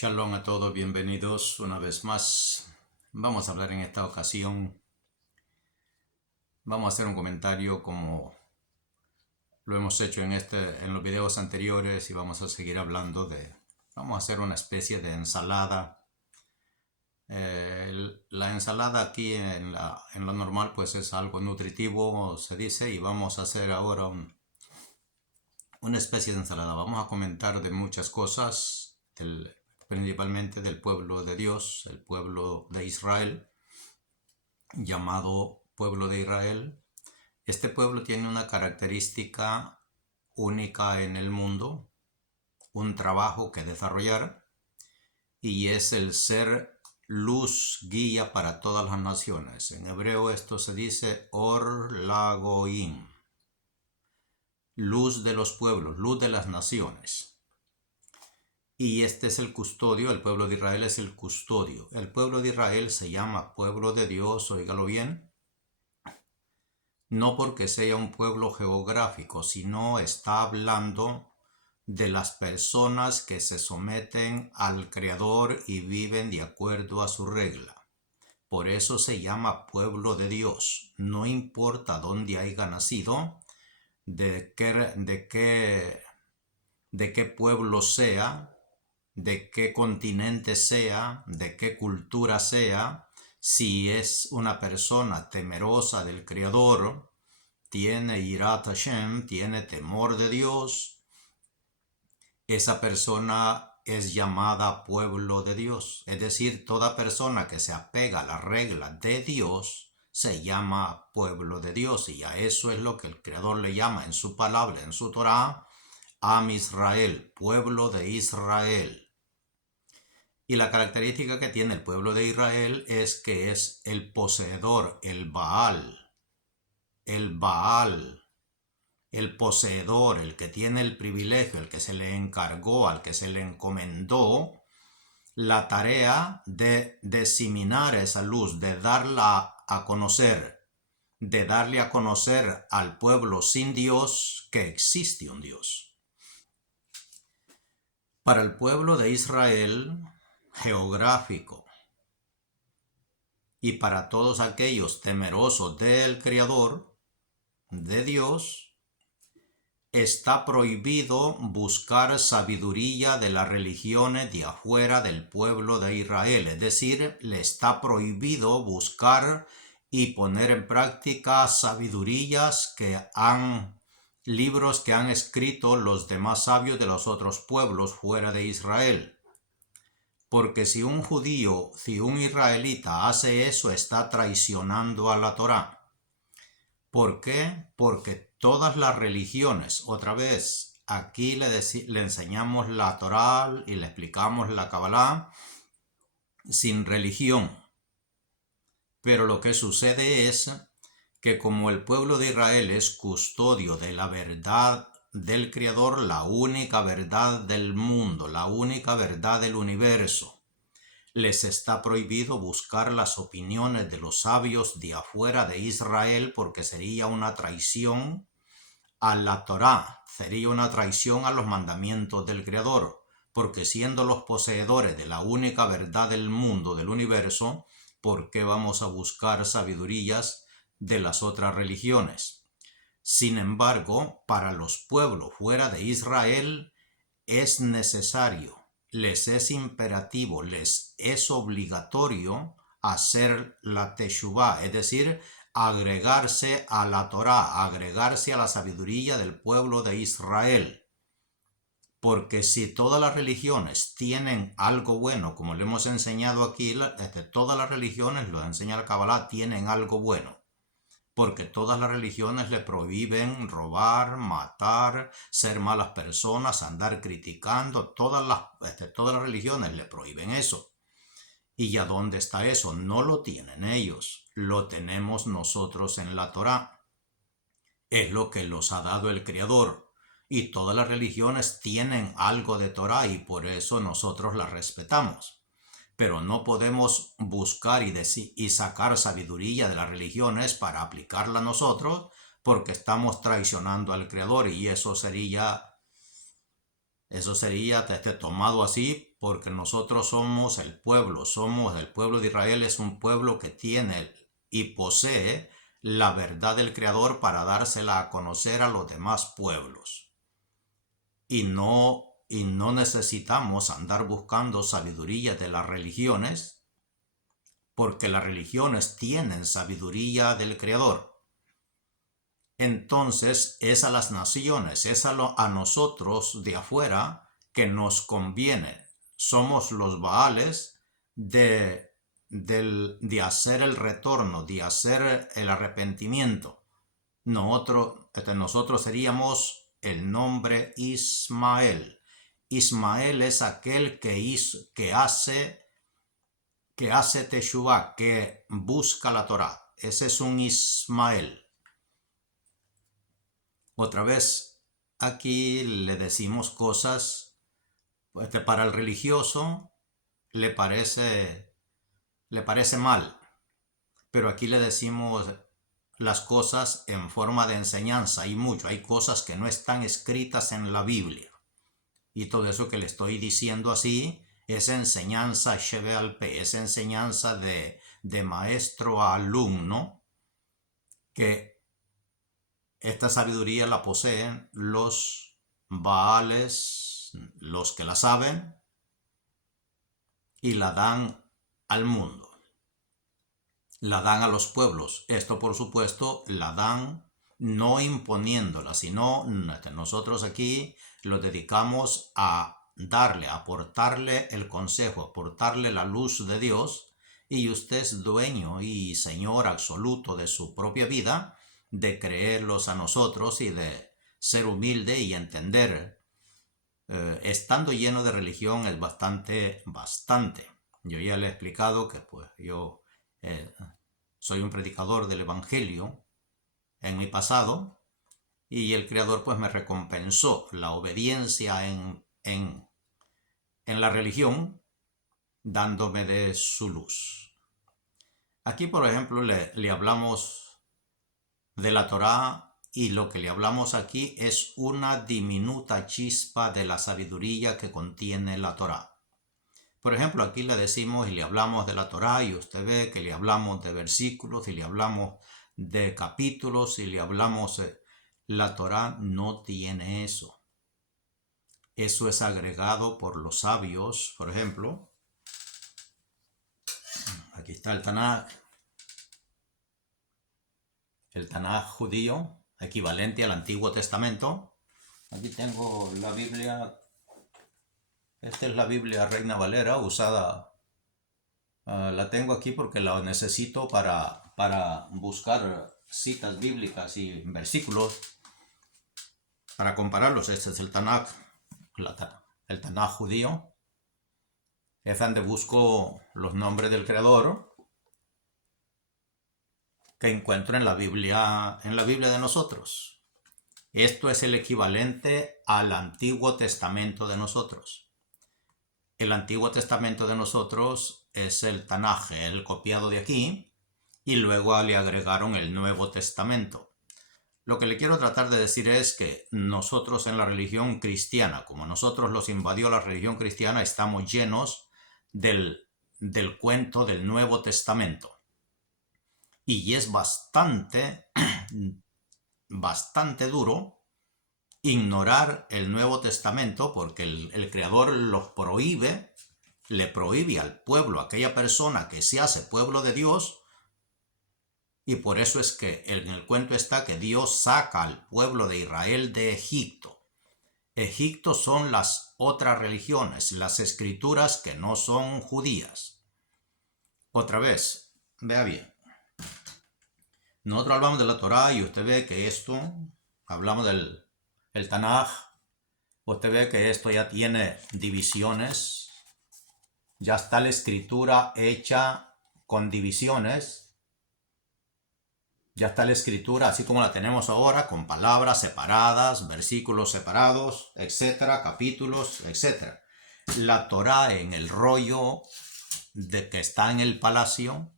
Shalom a todos, bienvenidos una vez más. Vamos a hablar en esta ocasión, vamos a hacer un comentario como lo hemos hecho en los videos anteriores y vamos a seguir hablando vamos a hacer una especie de ensalada. La ensalada aquí en lo normal pues es algo nutritivo, se dice, y vamos a hacer ahora una especie de ensalada. Vamos a comentar de muchas cosas, principalmente del pueblo de Dios, el pueblo de Israel, llamado pueblo de Israel. Este pueblo tiene una característica única en el mundo, un trabajo que desarrollar, y es el ser luz, guía para todas las naciones. En hebreo esto se dice Or Lagoim, luz de los pueblos, luz de las naciones. Y este es el custodio, el pueblo de Israel es el custodio. El pueblo de Israel se llama pueblo de Dios, óigalo bien, no porque sea un pueblo geográfico, sino está hablando de las personas que se someten al Creador y viven de acuerdo a su regla. Por eso se llama pueblo de Dios. No importa dónde haya nacido, de qué pueblo sea, de qué continente sea, de qué cultura sea, si es una persona temerosa del Creador, tiene Yirat Hashem, tiene temor de Dios, esa persona es llamada pueblo de Dios. Es decir, toda persona que se apega a la regla de Dios se llama pueblo de Dios, y a eso es lo que el Creador le llama en su palabra, en su Torah, Am Israel, pueblo de Israel. Y la característica que tiene el pueblo de Israel es que es el poseedor, el Baal, el poseedor, el que tiene el privilegio, el que se le encargó, al que se le encomendó la tarea de diseminar esa luz, de darla a conocer, de darle a conocer al pueblo sin Dios que existe un Dios. Para el pueblo de Israel geográfico y para todos aquellos temerosos del Creador, de Dios, está prohibido buscar sabiduría de las religiones de afuera del pueblo de Israel. Es decir, le está prohibido buscar y poner en práctica sabidurías libros que han escrito los demás sabios de los otros pueblos fuera de Israel. Porque si un judío, si un israelita hace eso, está traicionando a la Torá. ¿Por qué? Porque todas las religiones, otra vez, aquí le enseñamos la Torá y le explicamos la Kabbalah sin religión. Pero lo que sucede es que como el pueblo de Israel es custodio de la verdad del Creador, la única verdad del mundo, la única verdad del universo, les está prohibido buscar las opiniones de los sabios de afuera de Israel, porque sería una traición a la Torá, sería una traición a los mandamientos del Creador, porque siendo los poseedores de la única verdad del mundo, del universo, ¿por qué vamos a buscar sabidurías de las otras religiones? Sin embargo, para los pueblos fuera de Israel es necesario, les es imperativo, les es obligatorio hacer la teshuvá, es decir, agregarse a la Torá, agregarse a la sabiduría del pueblo de Israel. Porque si todas las religiones tienen algo bueno, como le hemos enseñado aquí, todas las religiones, lo enseña la Kabbalah, tienen algo bueno. Porque todas las religiones le prohíben robar, matar, ser malas personas, andar criticando. Todas las religiones le prohíben eso. ¿Y ya dónde está eso? No lo tienen ellos, lo tenemos nosotros en la Torá. Es lo que los ha dado el Creador. Y todas las religiones tienen algo de Torá y por eso nosotros la respetamos. Pero no podemos buscar y sacar sabiduría de las religiones para aplicarla a nosotros, porque estamos traicionando al Creador, y eso sería Eso sería tomado así porque nosotros somos el pueblo de Israel, es un pueblo que tiene y posee la verdad del Creador para dársela a conocer a los demás pueblos. Y no necesitamos andar buscando sabiduría de las religiones, porque las religiones tienen sabiduría del Creador. Entonces es a las naciones, es a nosotros de afuera que nos conviene. Somos los Baales de hacer el retorno, de hacer el arrepentimiento. Nosotros seríamos el nombre Ismael. Ismael es aquel que hace Teshuvá, que busca la Torá. Ese es un Ismael. Otra vez, aquí le decimos cosas, para el religioso le parece mal, pero aquí le decimos las cosas en forma de enseñanza. Hay cosas que no están escritas en la Biblia. Y todo eso que le estoy diciendo así es enseñanza Shebe'al Peh, es enseñanza de maestro a alumno, que esta sabiduría la poseen los Baales, los que la saben, y la dan al mundo. La dan a los pueblos. Esto, por supuesto, la dan no imponiéndola, sino nosotros aquí lo dedicamos a darle, a aportarle el consejo, a aportarle la luz de Dios, y usted es dueño y señor absoluto de su propia vida, de creerlos a nosotros y de ser humilde y entender. Estando lleno de religión es bastante. Yo ya le he explicado que pues yo soy un predicador del Evangelio en mi pasado, y el Creador pues me recompensó la obediencia en la religión, dándome de su luz. Aquí, por ejemplo, le hablamos de la Torá, y lo que le hablamos aquí es una diminuta chispa de la sabiduría que contiene la Torá. Por ejemplo, aquí le decimos y le hablamos de la Torá, y usted ve que le hablamos de versículos y le hablamos de capítulos y le hablamos. La Torá no tiene eso. Eso es agregado por los sabios. Por ejemplo, aquí está el Tanaj judío, equivalente al Antiguo Testamento. Aquí tengo la Biblia. Esta es la Biblia Reina Valera usada. La tengo aquí porque la necesito para buscar citas bíblicas y versículos para compararlos. Este es el Tanaj, el Tanaj judío. Es donde busco los nombres del Creador que encuentro en la Biblia de nosotros. Esto es el equivalente al Antiguo Testamento de nosotros. El Antiguo Testamento de nosotros es el Tanaj, el copiado de aquí, y luego le agregaron el Nuevo Testamento. Lo que le quiero tratar de decir es que nosotros en la religión cristiana, como nosotros los invadió la religión cristiana, estamos llenos del cuento del Nuevo Testamento. Y es bastante duro ignorar el Nuevo Testamento, porque el Creador los prohíbe, le prohíbe al pueblo, a aquella persona que se hace pueblo de Dios. Y por eso es que en el cuento está que Dios saca al pueblo de Israel de Egipto. Egipto son las otras religiones, las escrituras que no son judías. Otra vez, vea bien. Nosotros hablamos de la Torá y usted ve que esto, hablamos del Tanaj, usted ve que esto ya tiene divisiones, ya está la escritura hecha con divisiones, ya está la escritura así como la tenemos ahora, con palabras separadas, versículos separados, etcétera, capítulos, etcétera. La Torá en el rollo de que está en el palacio,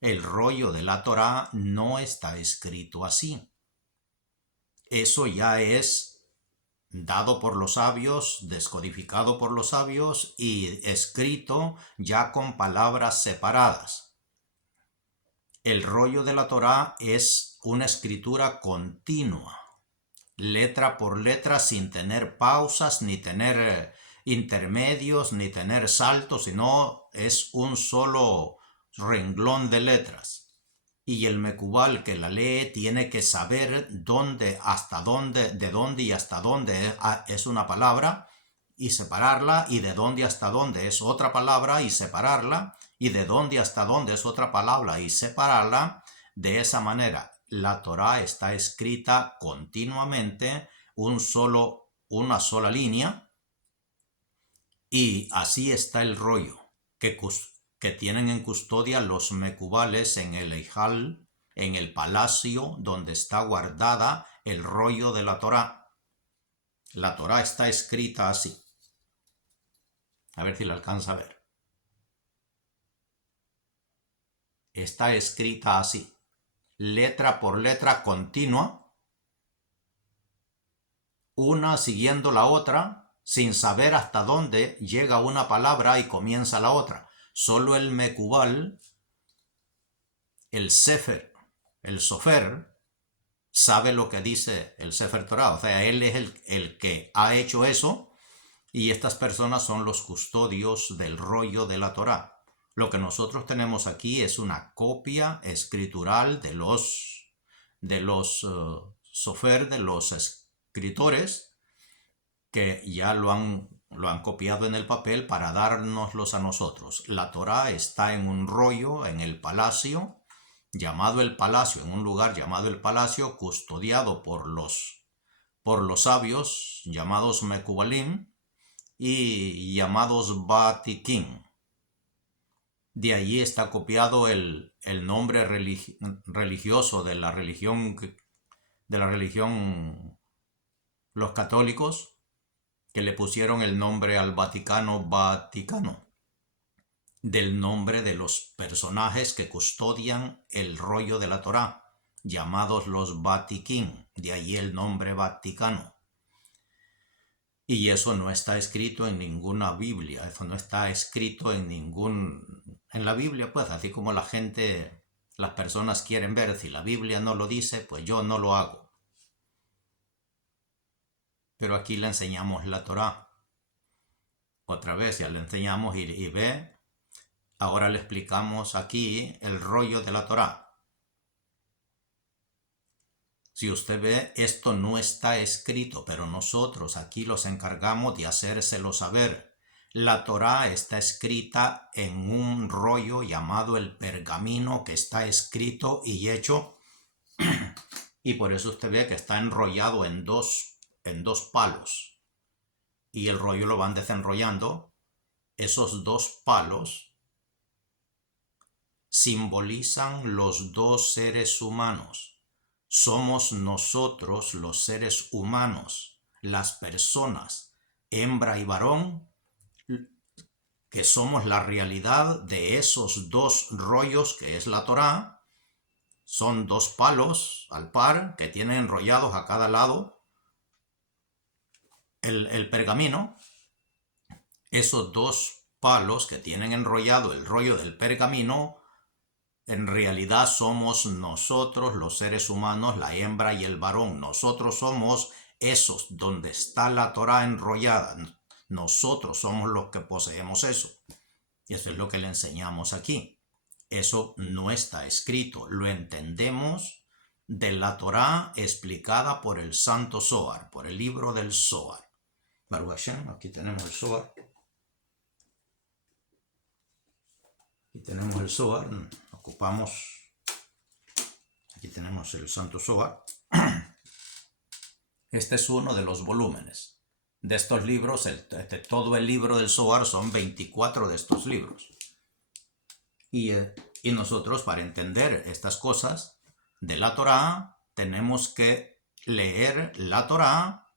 el rollo de la Torá no está escrito así. Eso ya es dado por los sabios, descodificado por los sabios y escrito ya con palabras separadas. El rollo de la Torá es una escritura continua, letra por letra, sin tener pausas, ni tener intermedios, ni tener saltos, sino es un solo renglón de letras. Y el mecubal que la lee tiene que saber dónde, hasta dónde, de dónde y hasta dónde es una palabra y separarla, y de dónde hasta dónde es otra palabra y separarla, y de dónde hasta dónde es otra palabra y separarla. De esa manera, la Torá está escrita continuamente, una sola línea, y así está el rollo que tienen en custodia los mecubales en el Eijal, en el palacio donde está guardada el rollo de la Torá. La Torá está escrita así. A ver si la alcanza a ver. Está escrita así, letra por letra continua, una siguiendo la otra, sin saber hasta dónde llega una palabra y comienza la otra. Solo el mecubal, el sefer, el sofer, sabe lo que dice el Sefer Torah. O sea, él es el que ha hecho eso, y estas personas son los custodios del rollo de la Torá. Lo que nosotros tenemos aquí es una copia escritural de los sofer, de los escritores, que ya lo han copiado en el papel para dárnoslos a nosotros. La Torá está en un rollo en el palacio, llamado el palacio, en un lugar llamado el palacio, custodiado por los sabios, llamados Mekubalim, y llamados Batikim. De allí está copiado el nombre religioso de la religión los católicos, que le pusieron el nombre al Vaticano Vaticano, del nombre de los personajes que custodian el rollo de la Torá, llamados los Batikim, de allí el nombre Vaticano. Y eso no está escrito en ninguna Biblia, eso no está escrito en la Biblia, pues, así como las personas quieren ver. Si la Biblia no lo dice, pues yo no lo hago. Pero aquí le enseñamos la Torá. Otra vez ya le enseñamos y ve, ahora le explicamos aquí el rollo de la Torá. Si usted ve, esto no está escrito, pero nosotros aquí los encargamos de hacérselo saber. La Torá está escrita en un rollo llamado el pergamino, que está escrito y hecho, y por eso usted ve que está enrollado en dos palos, y el rollo lo van desenrollando. Esos dos palos simbolizan los dos seres humanos. Somos nosotros los seres humanos, las personas, hembra y varón, que somos la realidad de esos dos rollos que es la Torá. Son dos palos al par que tienen enrollados a cada lado el pergamino. Esos dos palos que tienen enrollado el rollo del pergamino, en realidad somos nosotros los seres humanos, la hembra y el varón. Nosotros somos esos donde está la Torá enrollada. Nosotros somos los que poseemos eso. Y eso es lo que le enseñamos aquí. Eso no está escrito. Lo entendemos de la Torá explicada por el Santo Zohar, por el libro del Zohar. Baruch Hashem, aquí tenemos el Zohar. Aquí tenemos el Zohar. Aquí tenemos el Santo Zohar. Este es uno de los volúmenes de estos libros. Todo el libro del Zohar son 24 de estos libros. Y nosotros, para entender estas cosas de la Torá, tenemos que leer la Torá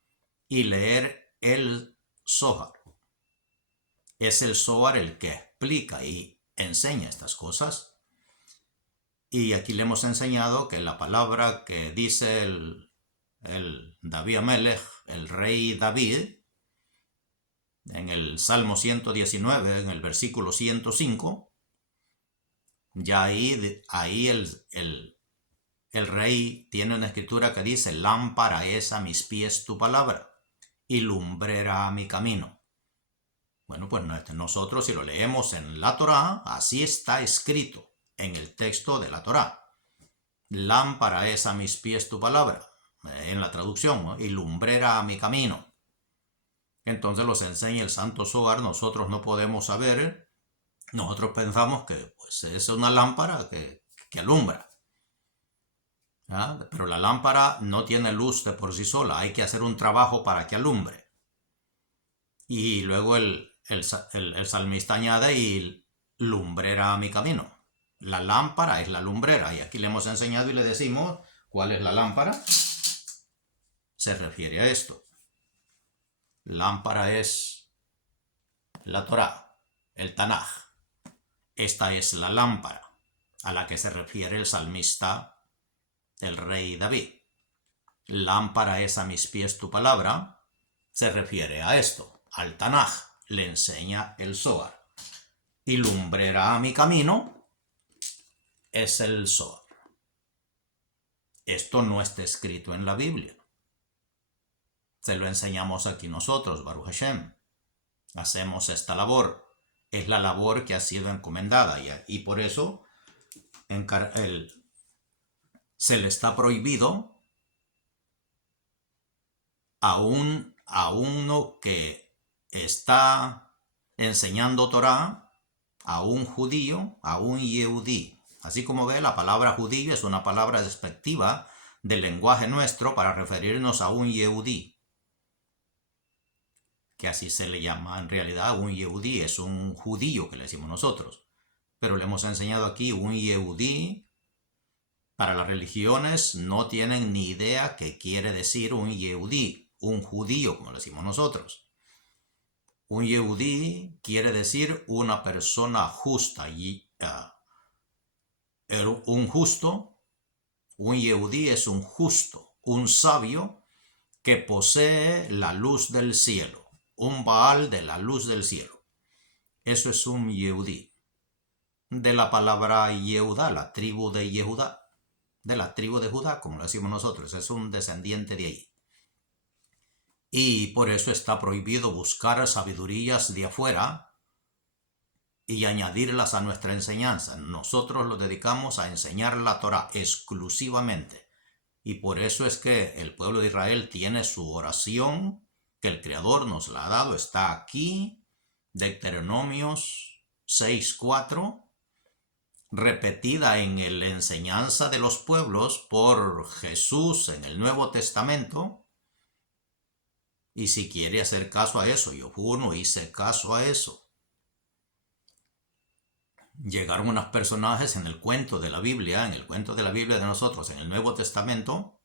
y leer el Zohar. Es el Zohar el que explica y enseña estas cosas. Y aquí le hemos enseñado que la palabra que dice el David Amelech el rey David, en el Salmo 119, en el versículo 105, ya ahí el rey tiene una escritura que dice: lámpara es a mis pies tu palabra y lumbrera a mi camino. Bueno, pues nosotros, si lo leemos en la Torá, así está escrito en el texto de la Torá. Lámpara es a mis pies tu palabra, en la traducción, ¿no? Y lumbrera a mi camino. Entonces los enseña el Santo Zohar, nosotros no podemos saber, nosotros pensamos que pues, es una lámpara que alumbra. ¿Ah? Pero la lámpara no tiene luz de por sí sola, hay que hacer un trabajo para que alumbre. Y luego el salmista añade: y lumbrera a mi camino. La lámpara es la lumbrera, y aquí le hemos enseñado y le decimos cuál es la lámpara. Se refiere a esto. Lámpara es la Torá, el Tanaj. Esta es la lámpara a la que se refiere el salmista, el rey David. Lámpara es a mis pies tu palabra, se refiere a esto, al Tanaj, le enseña el Zohar. Y lumbrera a mi camino es el Zohar. Esto no está escrito en la Biblia. Se lo enseñamos aquí nosotros, Baruch Hashem. Hacemos esta labor. Es la labor que ha sido encomendada y por eso se le está prohibido a uno que está enseñando Torah, a un judío, a un yehudí. Así como ve, la palabra judío es una palabra despectiva del lenguaje nuestro para referirnos a un yehudí, que así se le llama en realidad. Un yehudí es un judío, que le decimos nosotros, pero le hemos enseñado aquí un yehudí. Para las religiones no tienen ni idea qué quiere decir un yehudí, un judío, como le decimos nosotros. Un yehudí quiere decir una persona justa, un justo. Un yehudí es un justo, un sabio que posee la luz del cielo, un Baal de la luz del cielo. Eso es un yehudí. De la palabra Yehudá, la tribu de Yehudá, de la tribu de Judá, como lo decimos nosotros, es un descendiente de ahí. Y por eso está prohibido buscar sabidurías de afuera y añadirlas a nuestra enseñanza. Nosotros lo dedicamos a enseñar la Torah exclusivamente. Y por eso es que el pueblo de Israel tiene su oración, que el Creador nos la ha dado, está aquí, Deuteronomios 6:4, repetida en la enseñanza de los pueblos por Jesús en el Nuevo Testamento. Y si quiere hacer caso a eso, yo no hice caso a eso. Llegaron unos personajes en el cuento de la Biblia, de nosotros, en el Nuevo Testamento.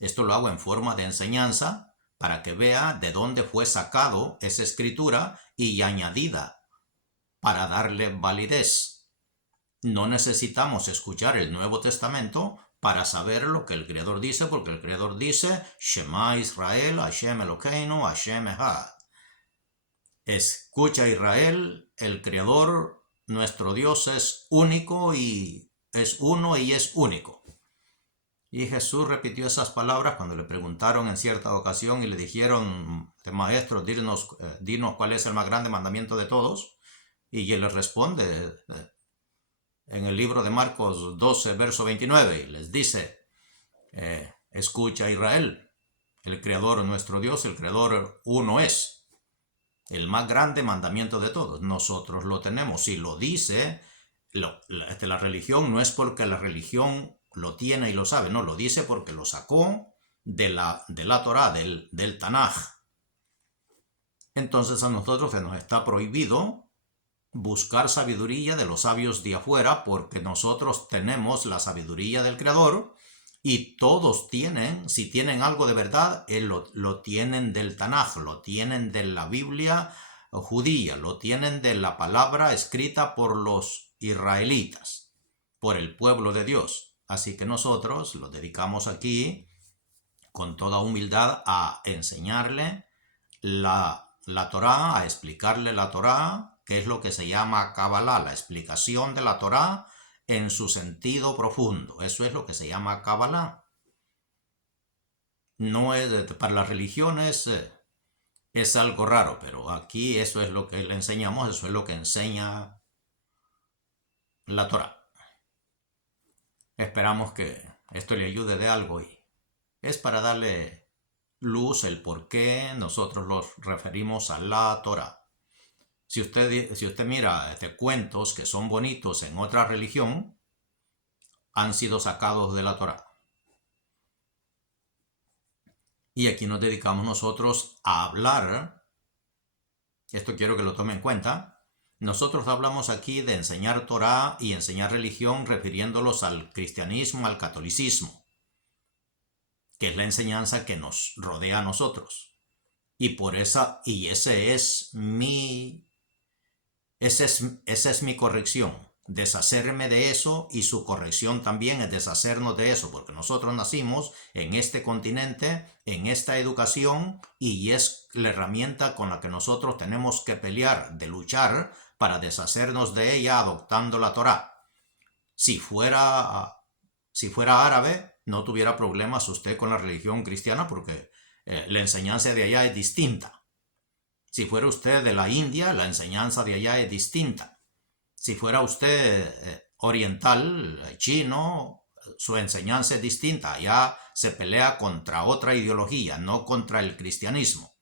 Esto lo hago en forma de enseñanza para que vea de dónde fue sacado esa escritura y añadida para darle validez. No necesitamos escuchar el Nuevo Testamento para saber lo que el Creador dice, porque el Creador dice: Shema Israel, Hashem Elokeinu, Hashem Echad. Escucha, Israel, el Creador, nuestro Dios es único y es uno y es único. Y Jesús repitió esas palabras cuando le preguntaron en cierta ocasión y le dijeron: Maestro, dinos cuál es el más grande mandamiento de todos. Y él les responde en el libro de Marcos 12, verso 29, y les dice: escucha, Israel, el Creador nuestro Dios, el Creador uno es. El más grande mandamiento de todos. Nosotros lo tenemos. Si lo dice la religión, no es porque la religión lo tiene y lo sabe, no, lo dice porque lo sacó de la Torá, del Tanaj. Entonces a nosotros se nos está prohibido buscar sabiduría de los sabios de afuera, porque nosotros tenemos la sabiduría del Creador. Y todos tienen, si tienen algo de verdad, lo tienen del Tanaj, lo tienen de la Biblia judía, lo tienen de la palabra escrita por los israelitas, por el pueblo de Dios. Así que nosotros lo dedicamos aquí con toda humildad a enseñarle la Torá, a explicarle la Torá, que es lo que se llama Kabbalah, la explicación de la Torá en su sentido profundo. Eso es lo que se llama Kabbalah. No es para las religiones, es algo raro, pero aquí eso es lo que le enseñamos, eso es lo que enseña la Torá. Esperamos que esto le ayude de algo y es para darle luz el por qué nosotros los referimos a la Torá. Si usted mira cuentos que son bonitos en otra religión, han sido sacados de la Torá. Y aquí nos dedicamos nosotros a hablar, esto quiero que lo tome en cuenta, nosotros hablamos aquí de enseñar Torá y enseñar religión refiriéndolos al cristianismo, al catolicismo, que es la enseñanza que nos rodea a nosotros. Y esa es mi corrección. Deshacerme de eso, y su corrección también es deshacernos de eso, porque nosotros nacimos en este continente, en esta educación, y es la herramienta con la que nosotros tenemos que pelear, de luchar para deshacernos de ella adoptando la Torá. Si fuera árabe, no tuviera problemas usted con la religión cristiana, porque la enseñanza de allá es distinta. Si fuera usted de la India, la enseñanza de allá es distinta. Si fuera usted oriental, chino, su enseñanza es distinta. Allá se pelea contra otra ideología, no contra el cristianismo,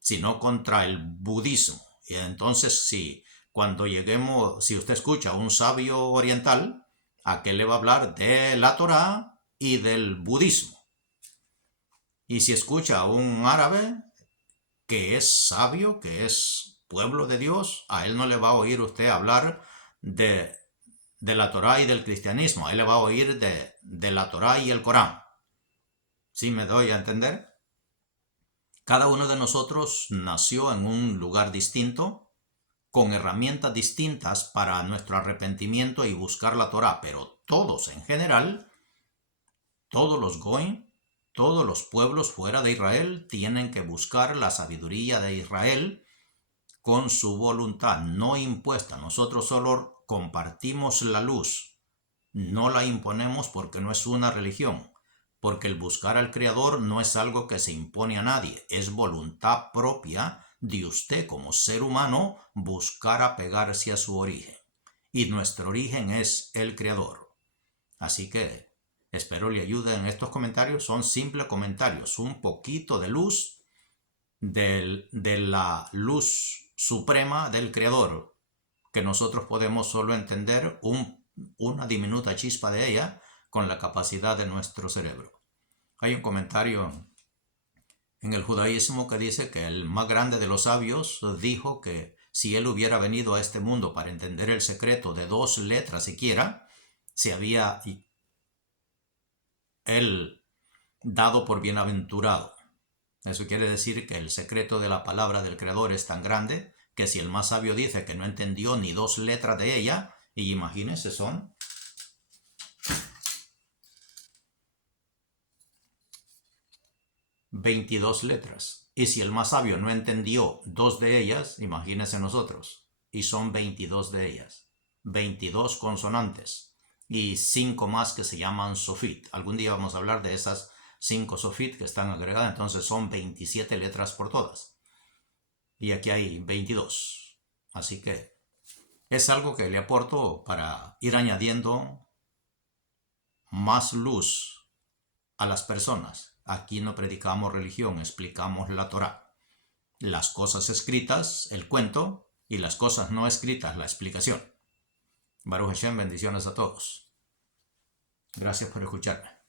sino contra el budismo. Y entonces, si usted escucha a un sabio oriental, ¿a qué le va a hablar? De la Torá y del budismo. Y si escucha a un árabe que es sabio, que es pueblo de Dios, a él no le va a oír usted hablar de la Torá y del cristianismo, a él le va a oír de la Torá y el Corán. ¿Sí me doy a entender? Cada uno de nosotros nació en un lugar distinto, con herramientas distintas para nuestro arrepentimiento y buscar la Torá, pero todos en general, todos los goim, todos los pueblos fuera de Israel tienen que buscar la sabiduría de Israel con su voluntad, no impuesta. Nosotros solo compartimos la luz, no la imponemos porque no es una religión, porque el buscar al Creador no es algo que se impone a nadie, es voluntad propia de usted como ser humano buscar apegarse a su origen. Y nuestro origen es el Creador. Así que espero le ayuden estos comentarios, son simples comentarios, un poquito de luz, de la luz suprema del Creador, que nosotros podemos solo entender una diminuta chispa de ella con la capacidad de nuestro cerebro. Hay un comentario en el judaísmo que dice que el más grande de los sabios dijo que si él hubiera venido a este mundo para entender el secreto de 2 letras siquiera, se había él dado por bienaventurado. Eso quiere decir que el secreto de la palabra del Creador es tan grande que si el más sabio dice que no entendió ni 2 letras de ella, y imagínense, son 22 letras. Y si el más sabio no entendió 2 de ellas, imagínense nosotros, y son 22 de ellas. 22 consonantes y 5 más que se llaman sofit. Algún día vamos a hablar de esas 5 sofit que están agregadas, entonces son 27 letras por todas. Y aquí hay 22. Así que es algo que le aporto para ir añadiendo más luz a las personas. Aquí no predicamos religión, explicamos la Torá. Las cosas escritas, el cuento, y las cosas no escritas, la explicación. Baruch Hashem, bendiciones a todos. Gracias por escucharme.